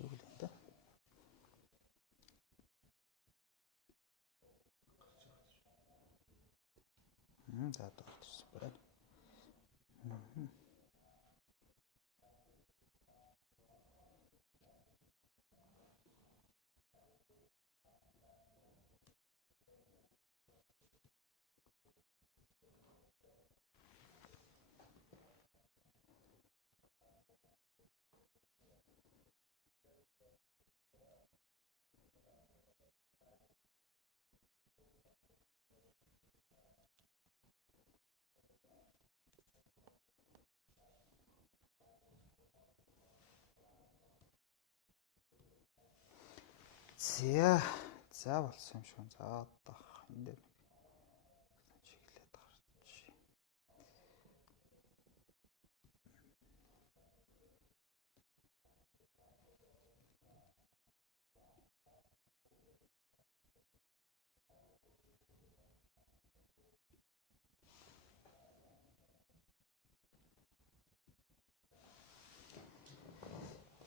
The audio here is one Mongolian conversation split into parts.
шүү л энэ. За тогтсон байна. За болсон юм шиг. За одоо энэ дээр чиглээд гарч.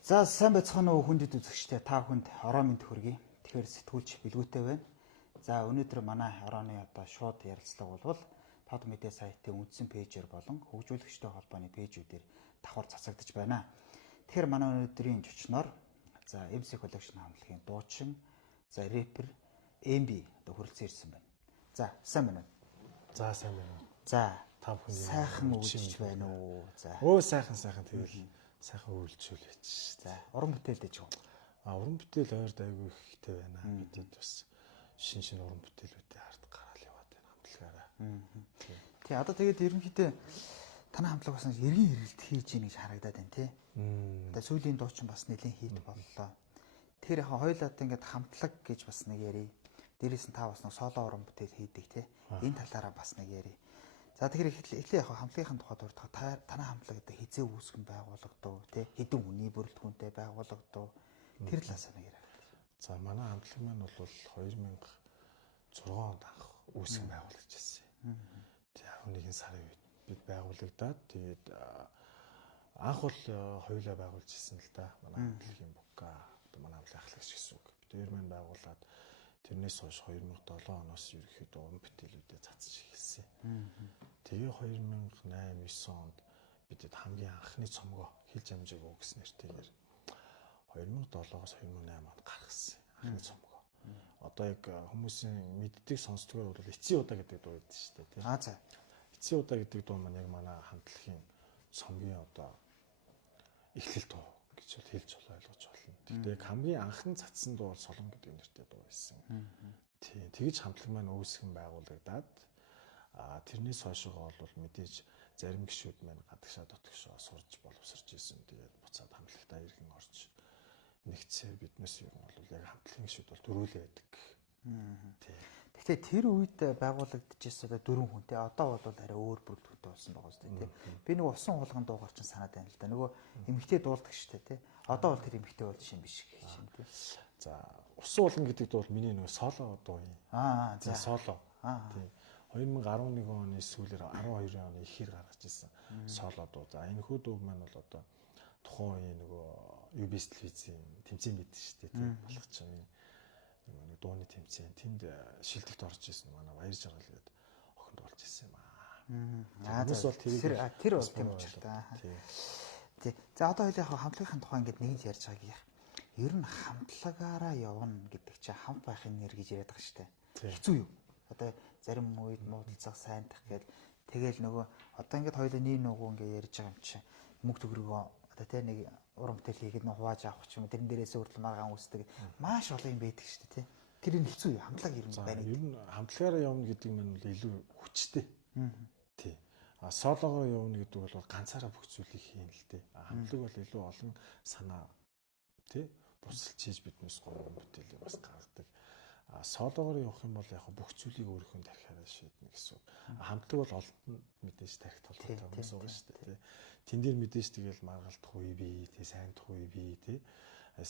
За сайн байцгаана уу хүндэт үзэгчдээ, та бүхэнд ороо мэнд хүргэе. Тэгэхээр сэтгүүлч билгүүтэй байна. За өнөөдөр манай орооны одоо шууд ярилцлага болвол Под Медиа сайтын үндсэн пэйжээр болон хөгжүүлэгчтэй холбооны пэйжүүдээр давхар цацагдж байна. Тэгэхээр манай өнөөдрийн зочноор за MC Collection хамтлагийн дуучин, за рэпер MB одоо хүрэлцэн ирсэн байна. За сайн байна уу? За сайн байна уу? За та бүхэн сайхан үйлчилж байна уу? За. Сайхан тэгэл сайхан үйлчлүүлээч. За уран бүтээл дэж гоо. Уран бүтээл ойрд айгүй ихтэй байна. Бидэд бас шин уран бүтээлүүдээ ард гараал яваад байна хамтлагаараа. Тий одоо тэгээд ерөнхийдөө танай хамтлаг бас эргэн хэрэлт хийж ийн гэж харагдаад байна тий. Одоо сүүлийн дуучин бас нэлээд хийд боллоо. Тэгэхээр яг хоёулаа одоо ингээд хамтлаг гэж бас нэг ярий. Дээрээс нь та бас нэг соло уран бүтээл хийдэг тий. Энэ талаараа бас нэг ярий. За тэгэхээр эхлээ яг хамтлагийн тухайд урдах танай хамтлаг одоо хизээ үүсгэн байгуулагдав тий. Хэдэн хүний бүрэлдэхүүнтэй байгуулагдав. Тэр талаас нь яриа. За манай хамтлаг маань бол 2006 онд анх үүсгэн байгуулагдаж ирсэн. Тэгээ 11 сарын үед бид байгуулагдаад тэгээд анх бол хоёулаа байгуулж ирсэн л да. Манай хамтлагийн бука одоо манай хамтлагийн ахлагч гэсэн үг. Бид хоёр маань байгуулад тэрнээс хойш 2007 оноос ерөөхдөө уран бүтээлүүдэд цацж эхэлсэн. Тэгээ 2008-9 онд бидэд хамгийн анхны цомгоо Хэлж амжааг өгс нэртэйгээр 2007-оос 2008 онд гаргасан анхны цомгоо. Одоо яг хүмүүсийн мэддэг сонсдгоор бол Эцсийн удаа гэдэг дуу байдаг шүү дээ тийм. За. Эцсийн удаа гэдэг дуу маань яг манай хамтлагийн цомгийн одоо эхлэл дуу гэж хэлж ойлгож болно. Тэгтээ хамгийн анхан цацсан дуу бол Солон гэдэг нэртэй дуу байсан. Тийм. Тэгж хамтлаг маань үүсгэн байгуулагдаад тэрнээс хойшоо бол мэдээж зарим гишүүд маань гадагшаа дотгошоо сурж боловсрч исэн. Тэгээд буцаад хамтлагтаа иргэн орж нэгцээр биднээс ер нь бол яг хамтлагийн гишүүд бол дөрүүлээ байдаг. Тийм. Гэхдээ тэр үед байгуулагдчихсан одоо 4 хүнтэй одоо бол арай өөр бүрэлдэхүүнтэй болсон байгаа шүү дээ тий. Би нэг усан хулган дуугар чинь санаад байна л да. Нөгөө эмэгтэй дуулдаг шүү дээ тий. Одоо бол тэр эмэгтэй болж шин биш гэх юм тий. За усан хулган гэдэг дуу бол миний нөгөө соло дуу юм. За соло. Тийм. 2011 оны сүүлээр 12 оны эхээр гаргаж ирсэн соло дуу. За энэ хүү дуу маань бол одоо тухайн үеийн нөгөө UBS телевизийн тэмцээн байдаг шүү дээ тийм болгочихсон нэг дууны тэмцээн тэнд шилдэгт орж ирсэн манай Баяр Жаргал гээд охинд болж ирсэн юм аа. Тэрс бол тэр бол тийм учраас тий. За одоо хоёул яг хамтлагийн тухай ингээд нэгж ярьж байгааг ер нь хамтлагаараа явна гэдэг чинь хамт байхын нэр гэж яриад байгаа шүү дээ. Хэцүү юу? Одоо зарим үед муудалцах сайнтах гээд тэгэл нөгөө одоо ингээд хоёул нэг нөгөө ингээд ярьж байгаа юм чинь мөнгө төгрөгөө одоо тэ нэг уран бүтээл хийгээд нэг хувааж авах ч юм уу тэрэн дээрээс өөртөө маргаан үүсдэг маш олон юм байдаг шүү дээ тий. Тэр нь хэцүү юу? Хамтлаг ер нь байна. Ер нь хамтлагаараа явна гэдэг нь бол илүү хүчтэй. Тий. Сологоо явна гэдэг бол ганцаараа бүх зүйлийг хийн л дээ. Хамтлаг бол илүү олон санаа тий бусалж хийж биднээс уран бүтээлийг бас гаргадаг. Сологоор явах юм бол яг бүх зүйлийг өөрийнхөө тархиараа шийднэ гэсэн. Хамтлаг бол олонтон мэдээж тархи толгойтой хүмүүс байгаа шүү дээ. Тэн дээр мэдээж тэгэл маргалтах үе бий, тий сайндах үе бий, тий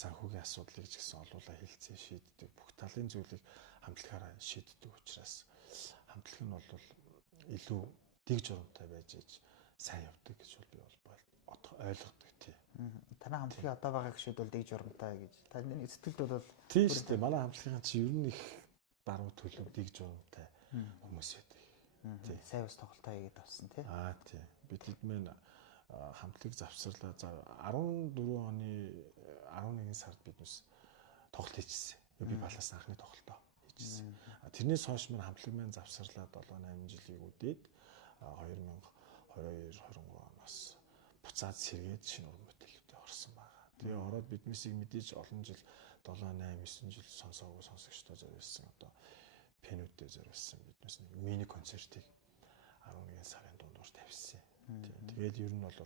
санхүүгийн асуудлыг ч гэсэн олуулаа хэлцээ шийддэг. Бүх талын зүйлийг хамтлагаараа шийддэг учраас хамтлаг нь бол илүү дэг журамтай байж сайн явдаг гэж би бол ойлгодог тий. Танай хамтлагийн одоо байгаа гişүүд бол дэж урамтай гэж. Таны сэтгэлд бол Тийм шүү дээ. Манай хамтлагийн чи ер нь их даруй төлөв дэж урамтай хүмүүс байдаг. Тий. Сайн ус тоглолтоо хийгээд авсан тий. Тий. Бид эдмэн хамтлаг завсарлаа. За 14 оны 11 сард бид нүс тоглолт хийчихсэн. Би балаас анхны тоглолтоо хийчихсэн. Тэрнээс хойш маань хамтлаг маань завсарлаа 7-8 жилийн үдээд 2022-23 оноос буцаад сэргээд шинэ уран бүтээлүүдэд орсон байгаа. Тэгээ ороод биднээсийг мэдээж олон жил 7-8-9 жил сонсогчдоо зориулсан одоо пенүүдэд зориулсан биднээс нэг мини концертыг 11 сарын дундуур тавьсан. Тэгээд ер нь бол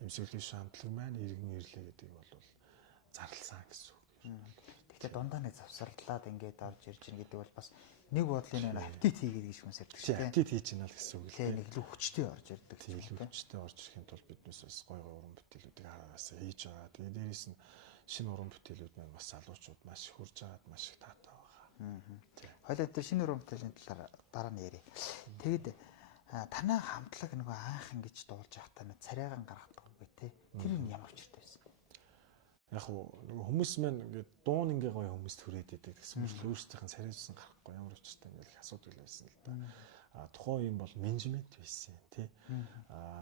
эмсэглэлийн хамтлаг маань иргэн ирлээ гэдэг бол зарласан гэсэн үг. Тэгэхээр дундаа нэг завсарлаад ингээд орж ирж байгаа гэдэг бол бас нэг бодлын нэг апдейт хийгээд гэж хүмүүс ярьдаг тийм. Апдейт хийж байна л гэсэн үг л тийм. Нэг илүү хүчтэй орж ирдэг. Тийм, илүү хүчтэй орж ирэхин тулд биднээс бас гой уран бүтээлүүдийг хараасаа хийж байгаа. Тэгээд дээрээс нь шинэ уран бүтээлүүд маань бас залуучууд маш их хурж аваад маш их таатай байгаа. Хойлоо тэр шинэ уран бүтээлийн талаар дараа нь ярив. Тэгэд танай хамтлаг нөгөө анх ингэж дуулж явахдаа нэг царайгаан гаргадаг үгүй тий. Тэр нь ямар учиртай байсан? Яг нөгөө хүмүүс маань ингээд дуун ингээ гоё хүмүүс төрөөд идэг гэсэн мэт өөрсдийнх нь царайжсан гарахгүй ямар учиртай юм бэ гэх асуудал байсан л да. Тухайн юм бол менежмент байсан тий.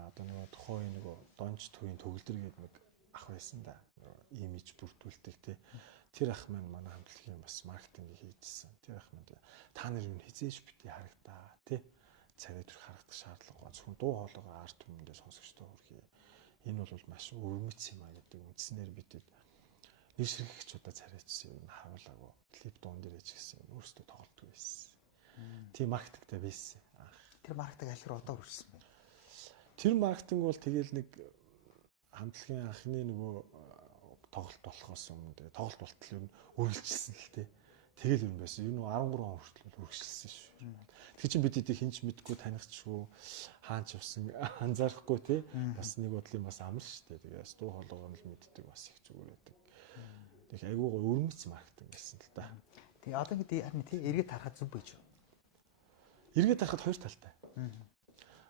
Одоо нөгөө тухайн үе нөгөө донч төвийн төгөлдөр гэдэг нэг ах байсан да. Имиж бүрдүүлдэг тий. Тэр ах маань манай хамтлагийн бас маркетинг хийжсэн. Тэр ах маань та нар юу хизээж битгий харагдаа тий. Царай төрх харагдах шаардлага зөвхөн дуу хоолойгоо арт түмэндээ сонсогчдоо хүргэе. Энэ бол маш өвмөц юм а гэдэг үндснээр бид нэр ширхэгчудаа царайчсан юм харуулаагүй. Клип дуун дээр ч гэсэн өөрсдөө тоглолтгүй байсан. Тийм маркетингтэй байсан. Тэр маркетинг аль руу одоо хүрсэн бэ? Тэр маркетинг бол тэгэл нэг хамтлагийн анхны нөгөө тоглолт болохоос өмнө тэгээ тоглолт болтол юу үргэлжилсэн л тээ. Тэгэл юм байсан. Юу нэг 13 он хүртэл үргэлжилсэн шүү. Тэгэхээр чинь бид эдийг хинч мэдгүй танихчгүй хаач явсан анзаарахгүй тий. Бас нэг бодлын бас амар шүү дээ. Тэгээс дуу хоолойгоо л мэддэг бас их зүгээр байдаг. Тэг айгуугаа өрмөц маркетинг гэсэн л да. Тэг одоо ингэ харин тий эргээд харахад зүг байж юу? Эргээд харахад хоёр талтай.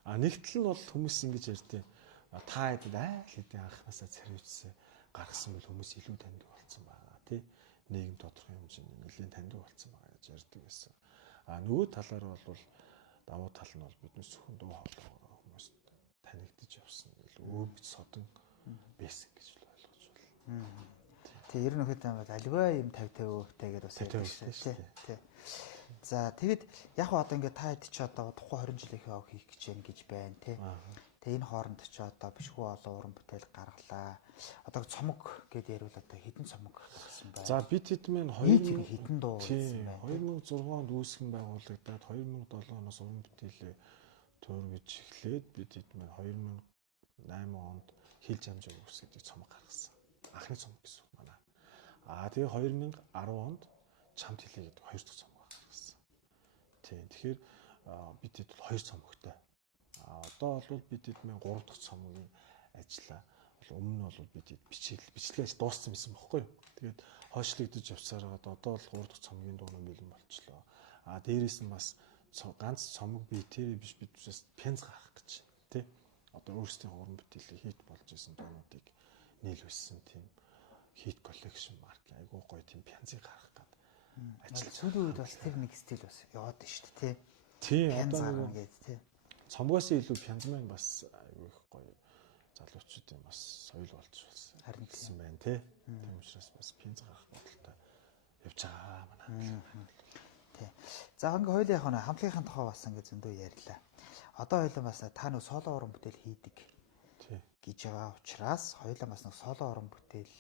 Нэгтэл нь бол хүмүүс ингэж ярьдیں۔ Та хэд хэдийн анханасаа царайжсэн гаргасан бол хүмүүс илүү таньдаг болсон байгаа тий. Нийгэм тодорхой хэмжээний нэлээд таньдаг болсон байгаа гэж ярьдаг байсан. Нөгөө талаар бол давуу тал нь бол биднес зөвхөн дуу хоолойгоо хүмүүс танигдж явсан өөмч содон байсан гэж ойлгож байна. Тэг ер нь хөтөн бол аливаа юм 50-50% гэдээ бас ярьдаг шүү дээ. За тэгэд яг одоо ингээд та хэд ч одоо тухайн 20 жилийнхээ ог хийх гэж байна тий. Тэгээ энэ хооронд ч одоо бишгүй олон уран бүтээл гаргалаа. Одоо цомог гэдээ ярил одоо хэдэн цомог гаргасан байна. За бид хэдмэн 2000 хэдэн дуу байсан байна. 2006 онд үүсгэн байгуулагдаад 2007 оноос уран бүтээлээ төрөж эхлээд бид хэдмэн 2008 онд хил жамжиг ус гэдэг цомог гаргасан. Анхны цомог гэсэн үг манай. Тэгээ 2010 онд чамд хэлээ гэдэг хоёр дахь цомог гаргасан. Тэгэхээр бид хэд бол хоёр цомогтой. Одоо бол бид хэдмэн 3 дахь цомгийн ажиллаа. Өмнө нь бол бид бичлэгээс дууссан байсан бохоггүй. Тэгээд хойшлогдож явсаар одоо бол 3 дахь цомгийн дуунаа бэлэн болчлоо. Дээрээс нь бас ганц цомог бий тэр биш бид бас пенз гаргах гэж тий. Одоо өөрсдийн уран бүтээлийг хийт болж исэн дуунуудыг нийлүүлсэн тийм хит коллекшн марк айгуу гоё тийм пензийг гаргах гэдэг. Ажил сүүлийн үед бас тэр нэг стил бас яваад байна шүү дээ тий. Тийм одоо ингээд тий. Цомгоос илүү пенз маань бас айгуу их гоё залуучуудын бас соёл болж харин болсон байна тий. Тийм учраас бас пенз гаргах бодолтой явж байгаа манай. Тий. За ингээ хоёул яг нь хамтлагийн тухай бас ингээ зөндөө ярьлаа. Одоо хоёул бас та нэг соло уран бүтээл хийдэг гэж байгаа учраас хоёулаа бас нэг соло уран бүтээл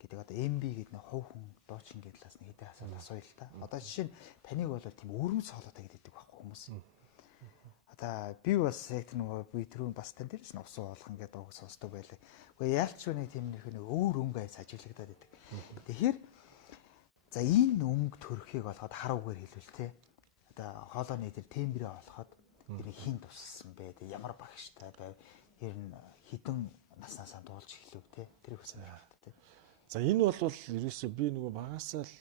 гэдэг одоо MB гэдэг нэг хувь хүн дуучин гэдэг бас нэг хэдэн асуулт асууя л та. Одоо жишээ нь таныг бол тийм өрмөц солотой гэдэг байхгүй хүмүүс. Одоо би бас яг нөгөө би түрүүн бас тань дээрс нь усан болгон гэдэг үг сонсдог байлаа. Гэхдээ яалч нэг тийм нэг өөр өнгө айс ажиглагдаад байдаг. Тэгэхээр за энэ өнгө төрхийг олоход хар үгээр хэлвэл те. Одоо хоолойны тэр тембрээ олоход тэр хин туссан бэ? Ямар багштай байв? Ер нь хідэн наснасаа дуулж эхлэв те. Тэр их сайн байна те. За энэ бол ерөөсөө би нөгөө багасаа л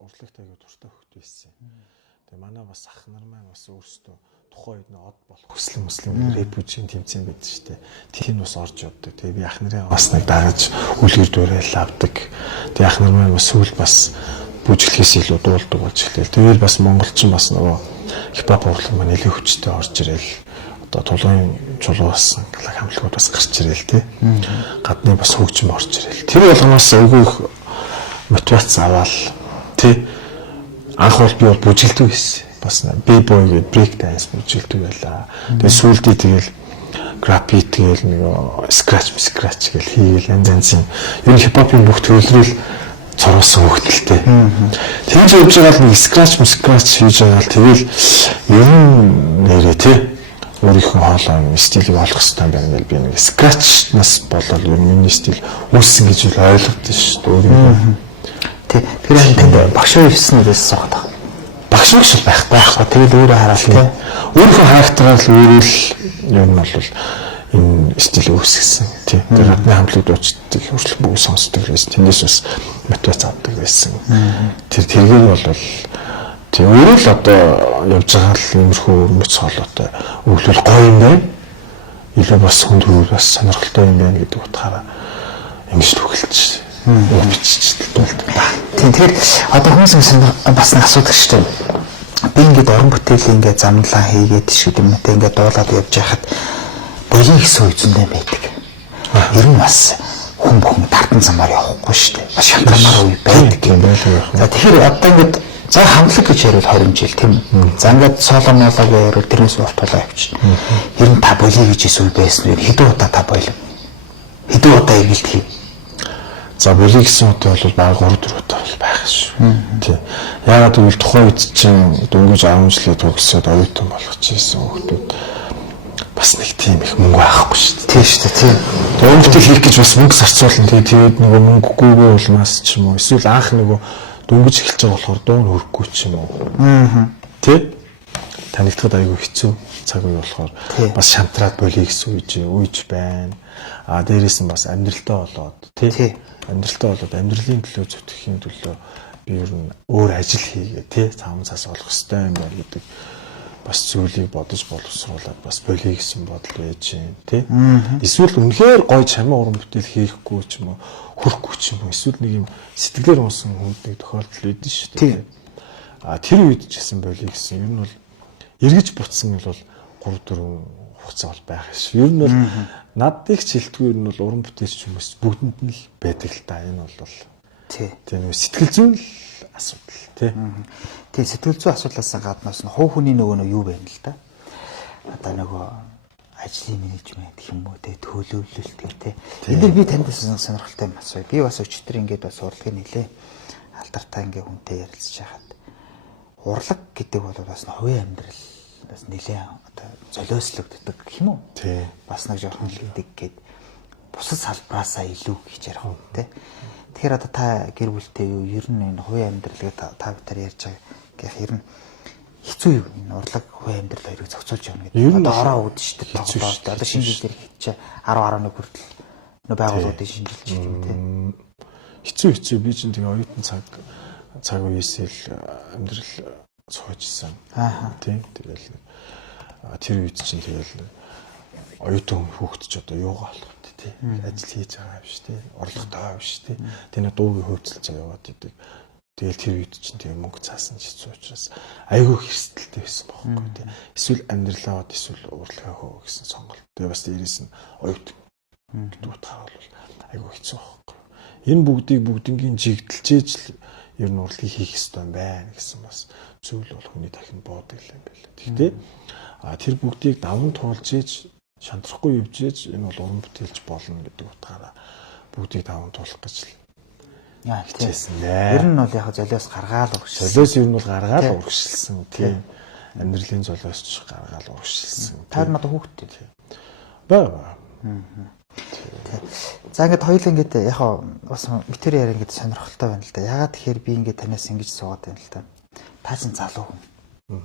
урлагт аягүй дуртай хөвгт байсан. Тэгээ манай бас ах нар маань бас өөрсдөө тухайн үед нэг од болох хүслэн рэпүжийн тэмцээн байдаг шүү дээ. Тийм бас орж явдаг. Тэгээ би ах нарын бас нэг дагаж үлгэр дуурайл авдаг. Тэгээ ах нар маань бас сүүл бас бүжиглэхээс илүү дуулдаг болж эхлэв. Тэгээл бас монголчин бас нөгөө хипхоп урлаг маань нэлээд хүчтэй орж ирэл. Одоо тулгын чулуусан хамтлагууд бас гарч ирэл тий. Гадны бас хөгжим орж ирэл. Тэр болгоноос айгүй их мотивац аваад тий. Анх бол би бол бүжиглдэг байсан. Бас B-boy гэдэг break dance бүжиглдэг байлаа. Тэгээ сүүлдээ тэгэл graffiti тэгэл нэг scratch гэл хийгээл янз янзын ер нь хипхопын бүх төрөлрөл цороосон хөвгтөлтэй. Тэгж явж байгаа л нэг scratch хийж байгаа л тэгэл ер нь нэрээ тий өөрийнхөө хоолой стилийг олох хэрэгтэй байна гэж би нэг scratch-наас болоод ер нь миний стил үүссэн гэж ойлгодсон шүү дээ. Тэр тэнд багш хийснээс сохот. Багш шиг байхгүй. Тэгэл өөрөө хараад тий. Өөрийнхөө характераар л өөрөөл ер нь бол энэ стил үүсгэсэн тий. Тэр гадны хамтлаг дуучдыг хурцлах бүгд сонсдог байсан. Тэндээс бас мотивац авдаг байсан. Тэр тэргээр бол тий өөрөө л одоо явж байгаа л иймэрхүү өрмөц хоолойтой өглөөл гоё юм байна. Илүү бас хүнд бас сонирхолтой юм байна гэдэг утгаараа ингэж түгэлж биччихсэн байна. Тэгэхээр одоо хүмүүс бас нэг асуудаг шүү дээ. Би ингээд орон бүтээлийн ингээд замлаа хийгээд шүү дээ. Мэтэ ингээд дуулаад явж байхад боён гэсэн үеиндээ байдаг. Ер нь бас хүн бүхэн тартан замаар явахгүй шүү дээ. Бас шантармаар үе байдаг юм байна. За тэгэхээр одоо ингээд за хамтлаг гэж ярил 20 жил тийм. За ингээд соло молог ярил тэрнээс урт болоо явчихна. Ер нь та боён гэж эсвэл байсан үү? Хэдэн удаа та боён? Хэдэн удаа эвэлдэг юм? За боли гэсэн үгтэй бол баг 3-4 удаа бол байх шүү. Тий. Яагаад гэвэл тухайн үед чинь дөнгөж 10 жилээ төгсөөд оюутан болгочихсон хүмүүс бас нэг тийм их мөнгө авахгүй шүү дээ. Тий шүү дээ. Тий. Дөнгөж хийх гэж бас мөнгө зарцуулна. Тэгээд нөгөө мөнгөгүйгээ улмаас ч юм уу эсвэл анх нөгөө дөнгөж эхэлж байгаа болохоор дуун хөрөхгүй ч юм уу. Тий. Танигдахад айгүй хэцүү цаг үе болохоор бас шантраад боли гэсэн үеж байна. А дээрээс нь бас амьдралтай болоод тий. Амьдралтай болоод амьдралын төлөө зүтгэхийн төлөө би ер нь өөр ажил хийгээ тий цаам цаас олох хэрэгтэй юм байна гэдэг бас зүйлийг бодож боловсруулаад бас болиё гэсэн бодол байж юм тий. Эсвэл үнэхээр гоё чамаа уран бүтээл хийхгүй ч юм уу хөрөхгүй ч юм уу эсвэл нэг юм сэтгэлээр унсан хүнд нэг тохиолдол үүдэн шүү дээ. А тэр үед ч гэсэн болиё гэсэн ер нь бол эргэж буцсан бол 3-4 хугацаа бол байх шүү. Ер нь бол надад их хилтгүй ер нь бол уран бүтээлч хүмүүс бүгдэнд нь л байдаг л та. Энэ бол тийм сэтгэл зүйн л асуудал тий. Тийм сэтгэл зүйн асуудлаас гаднаас нь хувь хүний нөгөө юу байна л да. Одоо нөгөө ажлын менежмент гэх юм уу тий төлөвлөлт гэх тий. Энд би танд сонирхолтой юм асууя. Би бас өчтөр ингээд бас урлагийг нэлээ алдартай ингээд хүнтэй ярилцж байхад урлаг гэдэг бол бас хувийн амьдрал бас нэлээ одоо золиослогддог гэх юм уу? Тий. Бас нэг жоохон хийдэг гээд бусад салбараасаа илүү гэж ярих юм тий. Тэгэхээр одоо та гэр бүлтэй юу ер нь энэ хувийн амьдралыг та бүхэн ярьж байгаа гэх ер нь хэцүү юу энэ урлаг хувийн амьдрал хоёрыг зохицуулж явна гэдэг. Одоо ороо үүд шүү дээ. Одоо шинэ жил дээр хийчих 10-11 хүртэл нөө байгууллагуудыг шинжилж байгаа юм тий. Хэцүү би чинь тэгээ оюутан цаг үеэсэл амьдрал суужсан. Тийм тэгэл тэр үед чинь тэгэл оюутан хүүхэд ч одоо юугаа болох вэ тий. Ажил хийж байгаа юм шүү тий. Орлоготой юм шүү тий. Тэний дуугийн хөвцөлж яваад идэг. Тэгэл тэр үед чинь тэгээ мөнгө цаасан ч хэцүү учраас айгүй хэрсдэлтэй байсан бохоггүй тий. Эсвэл амьдралаа эсвэл урлагаа хөө гэсэн сонголт. Тэгээ бас дээрээс нь оюутан гэдэг утгаар бол айгүй хэцүү бохоггүй. Энэ бүгдийн жигдэлжээж л ер нь урлагийг хийх ёстой юм байна гэсэн бас зүйл бол хүний дахин буудаг юм байна. Тэгтээ тэр бүгдийг даван туулж ийж шантрахгүй явж ийж энэ бол уран бүтээлч болно гэдэг утгаараа бүгдийг даван туулах гэж л хичээсэн нэ. Ер нь бол яг золиос гаргаал урагшилсан. Золиос ер нь бол гаргаал урагшилсан тийм. Амьдралын золиос ч гаргаал урагшилсан. Та нар одоо хүүхдтэй тийм. Баа. За ингээд хоёул ингээд яг бас мэтэр яриа ингээд сонирхолтой байна л да. Ягаад тэгэхээр би ингээд танаас ингэж суугаад байна л да. Та ч залуу хүн.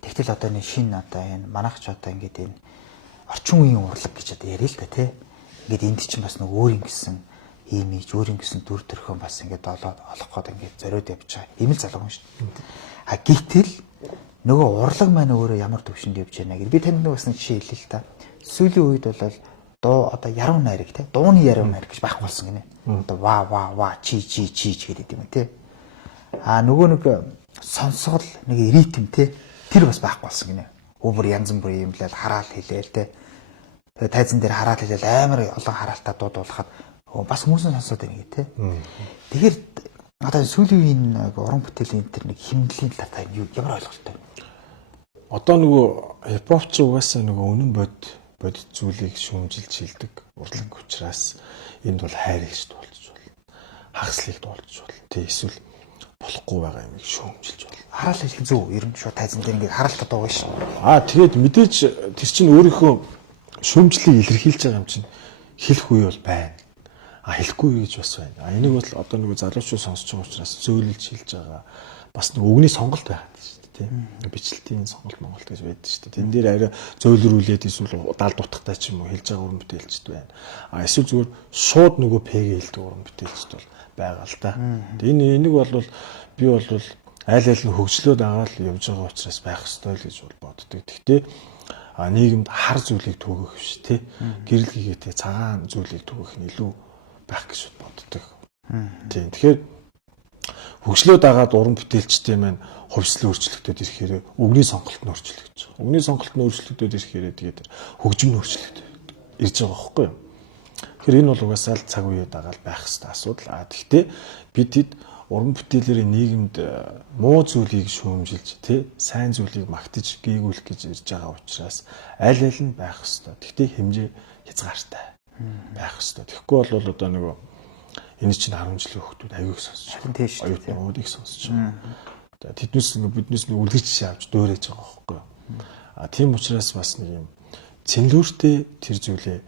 Тэгтэл одоо нэг шинэ одоо энэ манайх ч одоо ингээд энэ орчин үеийн урлаг гэж одоо яриа л да тий. Ингээд энд чинь бас нэг өөр юм гисэн имиж, өөр юм гисэн дүр төрхөн бас ингээд олох гээд ингээд зориод явж байгаа. Ийм л залуу хүн шүү дээ. А гэтэл нөгөө урлаг маань өөрөө ямар төвшөнд явж байна гэдэг. Би танд нэг бас нэг жишээ хэлээ л та. Сүүлийн үед бол дуу одоо яруу найраг те дууны яруу найраг гэж байхгүй болсон гинэ. Одоо ва чи гэдэг юм те. А нөгөө нэг сонсгол нэг ритм те тэр бас байхгүй болсон гинэ. Өөр янз бүрийн юм л хараал хэлээл те. Тэгээ тайзан дээр хараал хэлээл амар олон хараалтаа дуудуулахад бас хүмүүс нь сонсоод байна гэ те. Тэгэхээр одоо сүүлийн үеийн уран бүтээлийн тэр нэг хэмнэлийн талаар ямар ойлголттой вэ? Одоо нөгөө хипхопч угаасаа нөгөө үнэн бодит зүйлийг шүүмжилж хилдэг урлаг учраас энд бол хайр гэж дуулж болно. Хагаслыг дуулж болно. Тэ эсвэл болохгүй байгаа юм шүүмжилж болно. Хараал хэлэх зөв. Ер нь шууд тайзан дээр ингээд хараалтаа дуугаа шин. Тэгээд мэдээж тэр чинь өөрийнхөө шүүмжлийг илэрхийлж байгаа юм чинь хэлэх үе бол байна. Хэлэхгүй гэж бас байна. Энийг бол одоо нөгөө залуучууд сонсож байгаа учраас зөөлөлж хэлж байгаа. Бас нэг өгний сонголт байгаа шүү дээ, тийм. Бичлэлтийн сонголт гэж байдаг шүү дээ. Тэн дээр арай зөөлрүүлээд эсвэл даал дутахтай ч юм уу хэлж байгаа уран бүтээлчд байна. Эсвэл зүгээр шууд нөгөө пэг хэлдэг уран бүтээлчд бол байгаа л да. Энийг бол би бол аль аль нь хөгжлөөд агаал явж байгаа учраас байх ёстой л гэж боддог. Гэхдээ нийгэмд хар зүйлийг түгэх биш, тий. Гэрэл хийгээтэй цагаан зүйлийг түгэх нь илүү байх гэж боддог. Тийм. Тэгэхээр хөгжлөөд агаад уран бүтээлчтэй маань хувьслын өөрчлөлтөд ирэхээр өгний сонголт нь өөрчлөгдөж байгаа. Өгний сонголт нь өөрчлөлтөд ирэхээр тэгээд хөгжим нь өөрчлөлтөд ирж байгаа байхгүй юу? Тэгэхээр энэ бол угаасаа л цаг үеэд агаал байх хэвээр асуудал. Гэхдээ бид уран бүтээлээр нийгэмд муу зүйлийг шүүмжилж, тий, сайн зүйлийг магтаж гээгүүлэх гэж ирж байгаа учраас аль аль нь байх хэвээр. Гэхдээ хэмжээ хязгаартай байх хэвээр. Тэгэхгүй бол одоо нөгөө энэ чинь 10 жилийн хүүхдүүд аягүй сонсож байгаа. Оюутнуудыг сонсож байгаа. Тэднээс биднээс үлгэр жишээ авч дөөрэж байгаа байхгүй юу? Тийм учраас бас нэг юм цэнлүүртэй тэр зүйлээ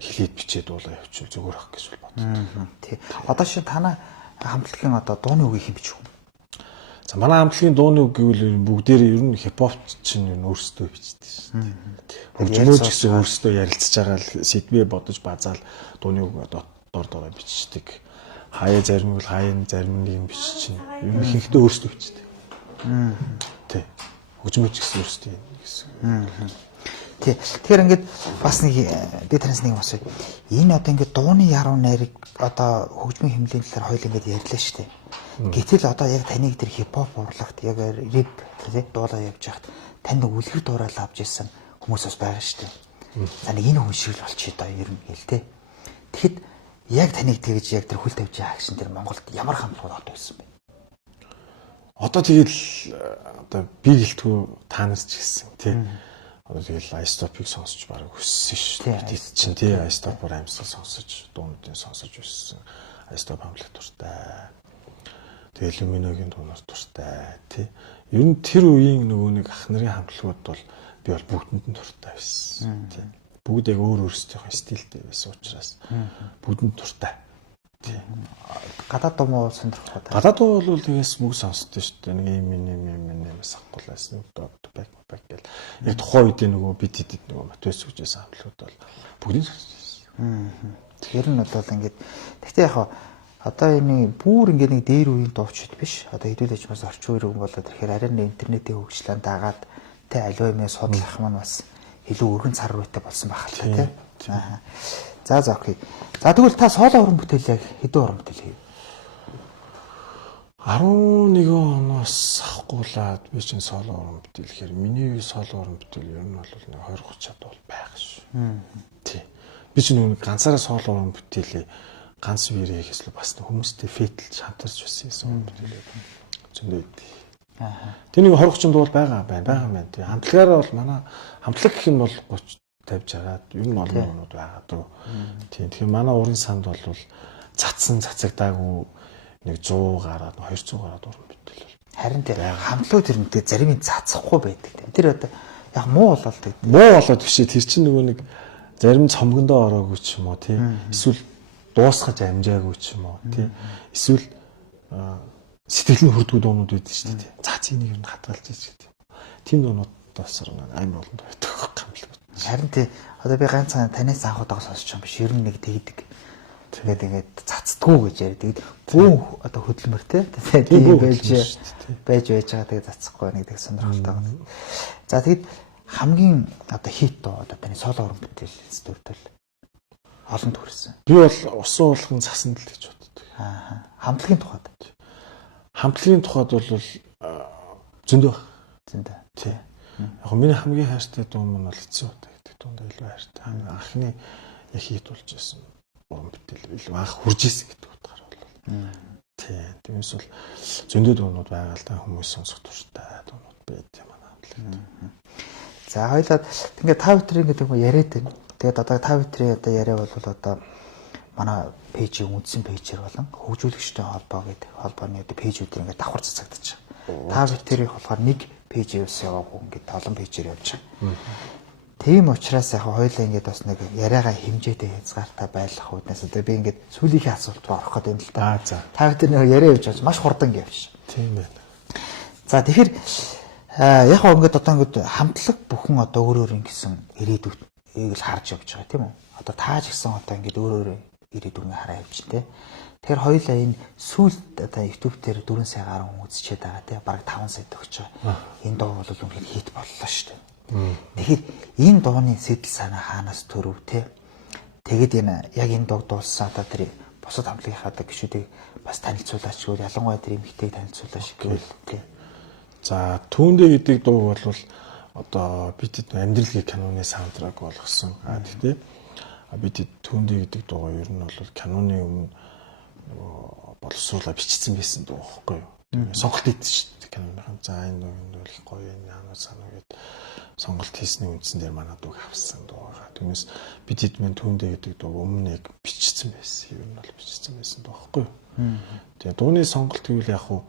хэлээд бичээд уулаа явуул зүгээр ах гэж боддог. Тий. Одоо шинэ танаа хамтлагийн одоо дууны үгийг хэн бичих вэ? За манай хамтлагийн дууны үг гэвэл бүгдээр ер нь хипхоп чинь өөрсдөө бичдэг шүү дээ. Хөгжмөөч гэсэн өөрсдөө ярилцж байгаа л сэдвээ бодож базаал дууны үг дор бичдэг. Хаяа зарим нь зарим нэг юм бичиж чинь ер нь ихэнхдээ өөрсдөө бичдэг. Тий. Хөгжмөөч гэсэн өөрсдөө гэсэн. Тий. Тэгэхээр ингээд бас нэг би танаас нэг асууя. Энэ одоо ингээд дууны яруу найраг одоо хөгжмийн хэмнэлийн талаар хоёул ингээд ярьлаа шүү дээ. Гэтэл одоо яг таныг тэр хипхоп урлагт яг рэп тий дуулаа явж хахад танд үлгэр дуурайл авч ирсэн хүмүүс бас байгаа шүү дээ. За нэг энэ хүн шиг л болчих доо ер нь гээл тий. Тэгэхэд яг таныг тэгж яг тэр хөл тавьж байгаа агшин тэр Монголд ямар хамтлагууд одоо байсан бэ? Одоо тэгэл одоо би гэлтгүй та нар ч гэсэн тий. Одоо тэгэл айстопыг сонсож бараг өссөн шүү дээ. Бид чинь тий айстопор амьсгал сонсож, дуунуудын сонсож өссөн. Айстоп хамтлаг дуртай. Тэгэл Люминогийн дуунаар дуртай тий. Ер нь тэр үеийн нөгөө нэг ах нарын хамтлагууд бол би бол бүгдэнд нь дуртай байсан. Тий. Бүгд яг өөрсдийнхөө стилтэй байсан учраас бүгдэнд дуртай. Тий. Гадаад дуу муу сонирхох уу? Гадаад дуу бол тэгээс мөг сонсдөө шүү дээ. Нэг юм сахгуулаас нэг бак гэл. Яг тухайн үед нөгөө бид хэд нөгөө мотивац үжсэн хамтлагууд бол бүгдийг сонсож байсан. Тэгэхээр нь бол ингээд тэгтээ яг одоо энэ бүр ингээд нэг дээр үеийн дуучид биш. Одоо хэдүүлж бас орчин үеийн хүн болоод тэгэхээр арай нэг интернетийн хөгжлөнд дагаад тэ аливаа юмээ судлах маань бас илүү өргөн цар руутай болсон байх л та тий. За окей. За тэгвэл та соло уран бүтээл яг хэдэн уран бүтээл хийв? 11 оноос ахгуулаад би чинь соло уран бүтээлхээр миний соло уран бүтээл ер нь бол 20-30 чад бол байх шүү. Тий. Би чинь нэг ганцаараа соло уран бүтээлээ ганц бирээ хийхээс бас хүмүүстэй фэтэлж хамтарч байсан уран бүтээлээ зөндөө идэв. Тэр нэг 20-30 дуу байгаа юм байна. Тий. Хамтлагаараа бол манай хамтлаг гэх нь бол 30 тавьж агаад ер нь олон юмнууд байгаа дөө. Тийм. Тэгэхээр манай уран санд бол цацсан цацагдаагүй нэг 100 гараад 200 гараад уран бүтээл бол. Харин тийм хамтлагууд тэрнтэй зарим нь цацахгүй байдаг. Тэр одоо яг муу болоод байдаг. Муу болоод бишээ тэр чинь нөгөө нэг зарим цомгондоо ороогүй ч юм уу тий. Эсвэл дуусгаж амжаагүй ч юм уу тий. Эсвэл сэтгэлийн хүрдгүү дуунууд байдаг шүү дээ. За энийг юу хатгалж ийж гэдэг. Тим дуунуудаас амар олон байдаг хамтлагууд. Харин тий одоо би ганцхан танаас анхудаага сонсч байгаа юм биш. Ер нь нэг тэгдэг. Тэгээд цацдггүй гэж яриад. Тэгээд бүү одоо хөдөлмөр тийм байж байгаа тэгээд цацахгүй нэг тэг сонирхолтой байна. За тэгээд хамгийн одоо хит одоо таны соло уран бүтээл зүртэл олонд хүрсэн. Би бол усан уулгын цаснд л гэж боддог. Хамтлагийн тухайд. Хамтлагийн тухайд бол зөндөө. Зөндөө. Тий. Яг миний хамгийн хайртай дуу нь бол эцсийн удаа гэдэг дуунд илүү хайртай. Анхны яг хит болж байсан уран бүтээл илүү анх хурж исэн гэдэг утгаар бол. Тий. Тиймээс бол зөндөө дуунууд байгаа л да хүмүүс сонсох дуртай дуунууд байд юм аа. За хоёлаа ингээд та бүхэн гэдэг юм яриад байна. Тэгээд одоо та бүхэн одоо яриа бол одоо манай пэйжийн үндсэн пэйжээр болон хөгжүүлэгчтэй холбоо гэдэг холбооны одоо пэйжүүдээр ингээд давхар цацагдаж байгаа. Та бүхнийг болохоор нэг пэйжээс яваагүй ингээд олон пэйжээр явж байгаа. Тийм учраас яг хоёлаа ингээд бас нэг яриагаа хэмжээтэй хязгаартай байх үднээс одоо би ингээд сүүлийнхээ асуулт руу орох гэдэг юм л та. Та бүхэн нэг яриа явж байгаа маш хурдан явж. Тийм байна. За тэгэхээр яг ингээд одоо ингээд хамтлаг бүхэн одоо өөр ингэсэн ирээдүйг л харж явж байгаа тийм үү? Одоо тааж гисэн одоо ингээд өөр ирээдүгнээ хараа явж тэ. Тэгэхээр хоёулаа энэ сүүлд одоо YouTube дээр 4 сая гаруй үзчихэд байгаа тийм бараг 5 сая төгсөж байгаа. Энэ дуу бол үнэхээр хит боллоо шүү дээ. Тэгэхээр энэ дууны сэтэл санаа хаанаас төрөв те. Тэгээд энэ яг энэ дуу дуулсан одоо тэр бусад хамтлагийнхаа одоо гишүүдийг бас танилцуулаач гэвэл ялангуяа тэр эмэгтэйг танилцуулаач гэвэл те. За түүндээ гэдэг дуу бол одоо бидэд амьдралгийн киноны саундтрак болгосон. Тэгтээ бидэд түүндээ гэдэг дуугаа ер нь бол киноны өмнө боловсруулаад бичсэн байсан дуу байхгүй юу? Сонголт хийдэж шүү дээ киноныхан. За энэ дуу бол гоё энэ яануу санаа гэд сонголт хийсний үндсэн дээр манай дууг авсан дуу байгаа. Түүнээс бидэд мэн түүндээ гэдэг дуу өмнө яг бичсэн байсан. Ер нь бол бичсэн байсан дуу байхгүй юу? Тэгээ дууны сонголт гэвэл яг хуу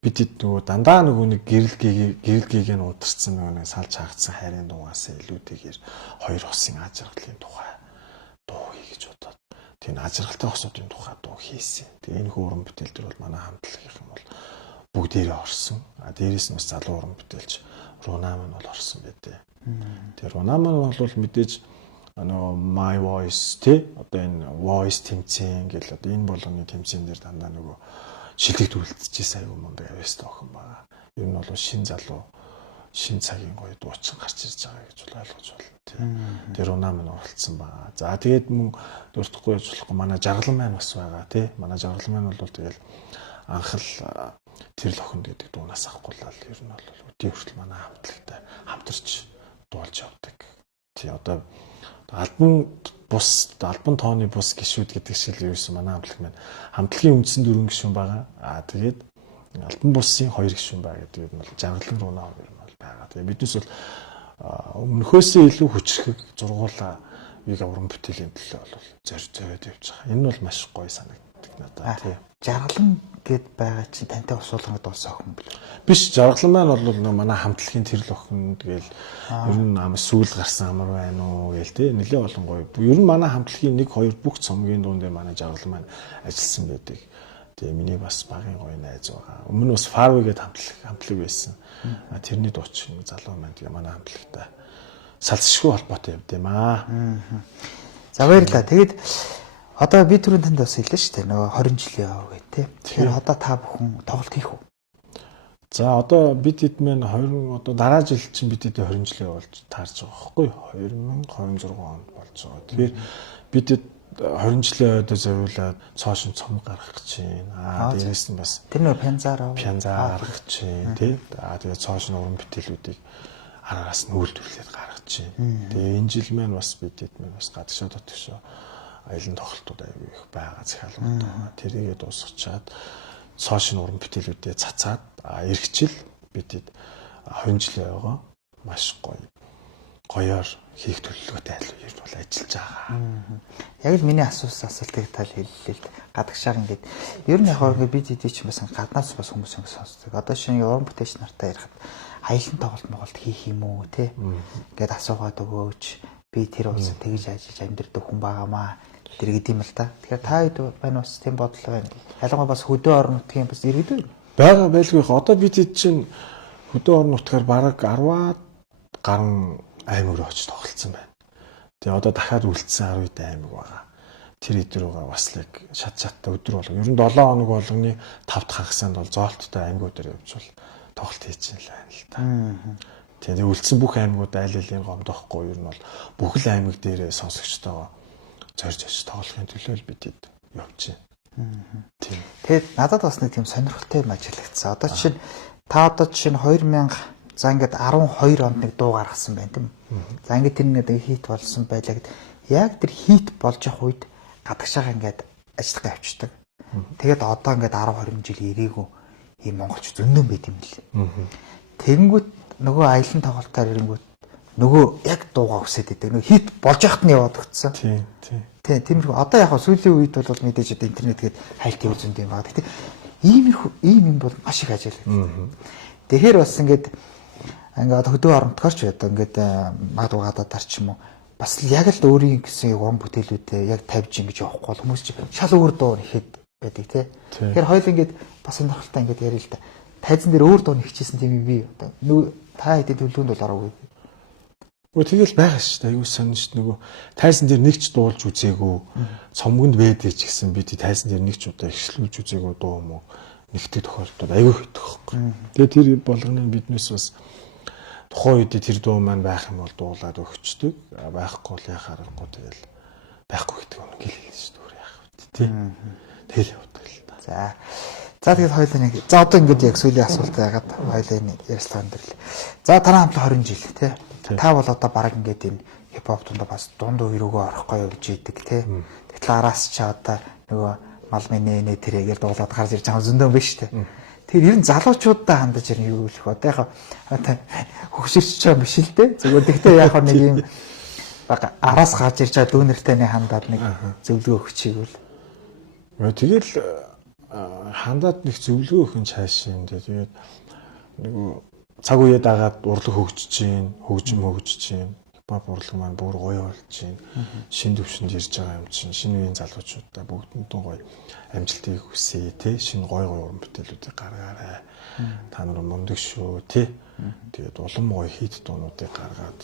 бидэд нөгөө дандаа нөгөө нэг гэрэлгийг нь удирцсан нөгөө салж хаагдсан хайрын дуугаас илүүтэйгээр хоёр хосын ажиргалын тухай дуу хий гэж бодоод тийм ажиргалтай хосуудын тухай дуу хийсэн. Тэгээ энэ хөрөн бүтээл дээр бол манай хамтлагийнхан бол бүгдээрээ орсон. Дээрээс нь бас залуу уран бүтээлч Рунам нь бол орсон байдээ. Тэгээ Рунам нь бол мэдээж My Voice тий одоо энэ Voice тэмцээн гэл одоо энэ болгоны тэмцээн дээр дандаа нөгөө шилдэг төлөвлөжсэн аюу мундаг авьяастай охин байгаа. Ер нь бол шин залуу шин цагийн гоё дуучин гарч ирж байгаа гэж ойлгож байна тий. Тэр Рунам нь оролцсон байгаа. За тэгээд мөн дуртахгүй ажиллахгүй манай жаргалан маань бас байгаа тий. Манай жаргалан маань бол тэгэл анх л тэр л охинд гэдэг дуунаас авахгүй л ер нь бол өдний хүртэл манай хамтлагтай хамтарч дуулж явдаг. Тий одоо албан тооны бус гишүүд гэдэг шиг л ерөөсөн манай хамтлаг маань хамтлагийн үндсэн 4 гишүүн байгаа. Тэгээд албан бусын 2 гишүүн байгаа гэдэг нь бол жаргалан Рунам ер нь бол байгаа. Тэгээд биднес бол өмнөхөөсөө илүү хүчрхэг зургуулаа виг уран бүтээлийн төлөө бол зориод явж байгаа. Энэ бол маш гоё санагддаг надад тий. Жаргалан гэд байгаа чи тантай усуулгад болсон охин бил. Биш жаргалан маань бол манай хамтлагийн тэрл охин тэгэл ер нь сүүл гарсан амар байна уу гээл тий. Нэлээ олон гоё. Ер нь манай хамтлагийн 1 2 бүх цомгийн дуун дээр манай жаргалан маань ажилласан байдаг. Тэгээ миний бас багын гоё найз байгаа. Өмнө бас Farway гэдэг хамтлаг байсан. Тэрний дуучин залуу маань тэгээ манай хамтлагтай салцшгүй холбоотой юм дим аа. За баярлалаа. Тэгээд одоо би түрүүн танд бас хэллээ шүү дээ. Нөгөө 20 жилийн яваа гэх тээ. Тэгэхээр одоо та бүхэн тоглолт хийх үү? За одоо бид хэд мэн 20 одоо дараа жил чинь бид хэд 20 жилийн болж таарч байгаа байхгүй юу? 2026 онд болж байгаа. Тэгэхээр бид хэд 20 жилийн ойдоо зориулаад цоошин цом гаргах гэж байна. Дээрээс нь бас тэр нөө пянзаар гаргах гэж байна тий. Тэгээ цоошин уран бүтээлүүдийг араас нь үйлдвэрлээд гаргах гэж байна. Тэгээ энэ жил маань бас бид хэд мэн бас гадагшаа дотгошоо аялын тоглолтууд аягүй их байгаа захиалгууд байгаа. Тэрийгээ дуусгачаад цоошин уран бүтээлүүдэд цацаад эх жил бидэд 20 жилийн байгаа маш гоёор хийх төлөвлөгөөтэй ер нь бол ажиллаж байгаа. Яг л миний асуултыг тал хэллээ л гадагшаар ингээд ер нь яг ингээд бид эдий чинь бас гаднаас бас хүмүүс ингэ сонсдог. Одоо шинэ уран бүтээлч нартай ярихад аялын тоглолт хийх юм уу те ингээд асуугаад өгөөч. Би тэр улсад тэгж ажиллаж амьдэрдэг хүн байгаамаа. Тэр гэдэг юм л да. Тэгэхээр та хэд байна бас тийм бодол байна. Ялангуяа бас хөдөө орон нутгийн бас иргэдүү байгаа байлгүй. Одоо бид чинь хөдөө орон нутгаар бараг 10-аад гаруй аймаг руу очиж тоглолцсон байна. Тэгээ одоо дахиад үлдсэн 12 аймаг байгаа. тэр идрүүгээ баслыг шаттай өдөр болго. Ер нь 7 хоног болгоны 5 дахь хагасанд бол зоолттой аймагуудаар явж бол тоглолт хийж байна л та. Тэгээ үлдсэн бүх аймагуд айл алийн гомдохгүй ер нь бол бүх л аймаг дээр сонсогчтойгоо зорж очиж тоглохын төлөө л бид явж байна. Тийм. Тэгээд надад бас нэг тийм сонирхолтой юм ажиглагдсан. Одоо жишээ нь та одоо жишээ нь 2000 за ингээд 12 онд нэг дуу гаргасан байна тийм үү? За ингээд тэр нэг хит болсон байлаа гэд яг тэр хит болж явах үед гадагшаага ингээд ажиллахаа явчихдаг. Тэгээд одоо ингээд 10 20 жил ирээгүй ийм монголч зөндөн байт юм лээ. Тэгэнгүүт нөгөө аялын тоглолтоор ирэнгүүт нөгөө яг дуугаа өсөд идэг. Нөгөө хит болж яхад нь яваад өгцсөн. Тийм. Тиймэрхүү одоо яг сүүлийн үед бол мэдээж одоо интернет гээд хайлт явуулж зөнд юм байна. Гэхдээ ийм юм бол маш их ажиглагдав. Тэгэхээр бас ингээд хөдөө оронтгоор ч одоо ингээд магадгүй гадаадаар ч юм уу бас л яг л өөрийн гэсэн уран бүтээлүүдээ яг тавьж ингэж явахгүй бол хүмүүс чи шал өөр дуу нэхэд байдаг тий. Тэгэхээр хоёул ингээд бас сонирхолтой ингээд ярил л да. Тайзан дээр өөр дуу нэхчихсэн тийм би одоо нөгөө та хэдийн төлөвлөнд бол ороогүй. Тэгэл байгаа шүү дээ. Аюу сонь шүү дээ. Нөгөө тайзан дээр нэг ч дуулж үзээгүй. Цомгонд байдаг ч гэсэн бид тайзан дээр нэг ч удаа ихшлүүлж үзээгүй дуу юм уу? Нэгтгэх тохиолдолд аюу хэвдэх байхгүй. Тэгээ тэр болгоны биднээс бас тухайн үед тэр дуу маань байх юм бол дуулаад өгчдөг. Байхгүй бол яхаа аргагүй тэгэл байхгүй гэдэг юм гэлээ шүү дээ. Яах вэ? Тий. Тэгэл явдаг л та. За тэгээд хоёулаа нэг за одоо ингээд яг сүүлийн асуулт байгаад хоёулаа энэ ярилцлага өндөрлөө. За танаа хамтлаг 20 жил тий. Та бол одоо баг ингээд энэ хипхоп дундаа бас дундуу өрөөгөө орохгүй явж идэг тий. Тэгтэл араас чи одоо нөгөө мал минь тэрэгээр дуулаад гарч ирж байгаа зөндөө биш тий. Тэгэхээр ер нь залуучуудаа хандаж ирнэ юу гэх вэ? Одоо яг хөгшөрч байгаа биш л дээ. Зүгээр тэгтээ яг нэг юм баг араас гарч ирж байгаа дүүнертэй нэг хандаад нэг зөвлөгөө өгч чийгүүл. Тэгэл хандаад нэг зөвлөгөө өгөн цаашийн тэгээд нэг цаг үеэ дагаад урлаг хөгжиж гин, хөгжим хөгжиж гин. Хипхоп урлаг маань бүр гоё болж гин. Шин төвшөнд ирж байгаа юм чинь шинэ үеийн залуучуудаа бүгдэнд гоё амжилтыг хүсье тий. Шинэ гоё уран бүтээлүүдийг гаргаарай. Та нар мундаг шүү тий. Тэгээд улам гоё хит дуунуудыг гаргаад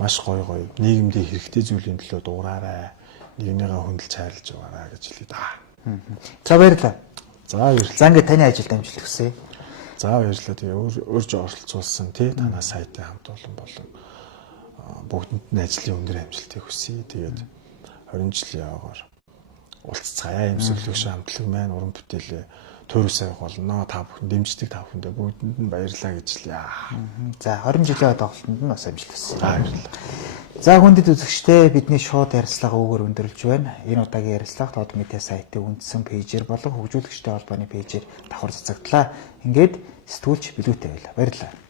маш гоё нийгэмдээ хэрэгтэй зүйлийн төлөө дуураарай. Нэгнийгээ хөндлөж хайрлаж яваарай гэж хэлээ да. За баярлалаа. За баярлалаа. За ингээд таны ажилд амжилт хүсье. За баярлалаа. Тэгээ урьж оролцуулсан тий танаа сайтай хамт олон бүгдэнд нь ажлын өндөр амжилтыг хүсье. Тэгээд 20 жилийн яваагаар уулзцаая. Эмсэглэгч хамтлаг маань уран бүтээлээ төрөв савих болно. Та бүхэн дэмждэг та бүхэндээ бүгдэнд нь баярлалаа гэж хэлье. За 20 жилийн тоглолтод нь бас амжилт хүсье. Баярлалаа. За хүндэт үзэгчдээ бидний шууд ярилцлага өгөр өндөрлж байна. Энэ удаагийн ярилцлага Тод Медиа сайтын үндсэн пэйжээр болон хөгжүүлэгчтэй холбооны пэйжээр давхар цацагдлаа. Ингээд сэтгүүлч билүүтэй байла. Баярлалаа.